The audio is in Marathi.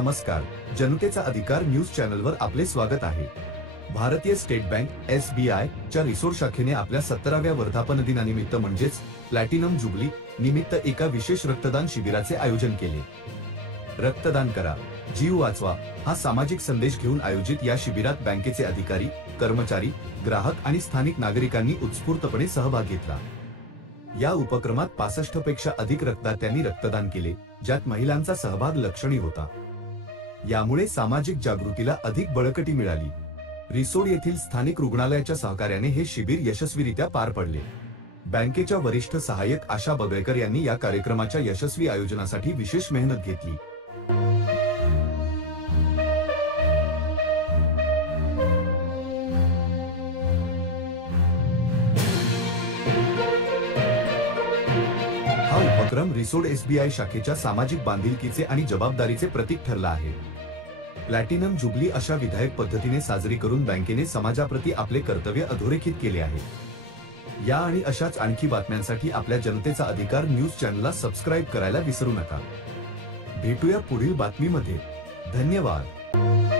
नमस्कार, जनतेचा अधिकार न्यूज चॅनलवर आपले स्वागत आहे। भारतीय स्टेट बँक (SBI) च्या रिसोड शाखेने आपल्या 17व्या वर्धापन दिनानिमित्त म्हणजेच प्लॅटिनम जुबली निमित्त एका विशेष रक्तदान शिबिराचे आयोजन केले। रक्तदान करा, जीव वाचवा हा सामाजिक संदेश घेऊन आयोजित या शिबिरात बँकेचे अधिकारी, कर्मचारी, ग्राहक आणि स्थानिक नागरिकांनी उत्स्फूर्तपणे सहभाग घेतला। या उपक्रमात 65 पेक्षा अधिक रक्तदात्यांनी रक्तदान केले, ज्यात महिलांचा सहभाग लक्षणीय होता। यामुळे सामाजिक जागृतीला अधिक बळकटी मिळाली। रिसोड येथील स्थानिक रुग्णालयाच्या सहकार्याने हे शिबिर यशस्वीरित्या पार पडले। बँकेच्या वरिष्ठ सहाय्यक आशा बगळेकर यांनी या कार्यक्रमाच्या यशस्वी आयोजनासाठी विशेष मेहनत घेतली। हा उपक्रम रिसोड SBI शाखेच्या सामाजिक बांधिलकीचे आणि जबाबदारीचे प्रतीक ठरला आहे। प्लॅटिनम जुबली अशा विधायक पद्धतीने साजरी करून बँकेने समाजाप्रती आपले कर्तव्य अधोरेखित केले आहे। या आणि अशाच आणखी बातम्यांसाठी आपल्या जनतेचा अधिकार न्यूज चॅनलला सबस्क्राइब करायला विसरू नका। भेटूया पुढील बातमीमध्ये। धन्यवाद।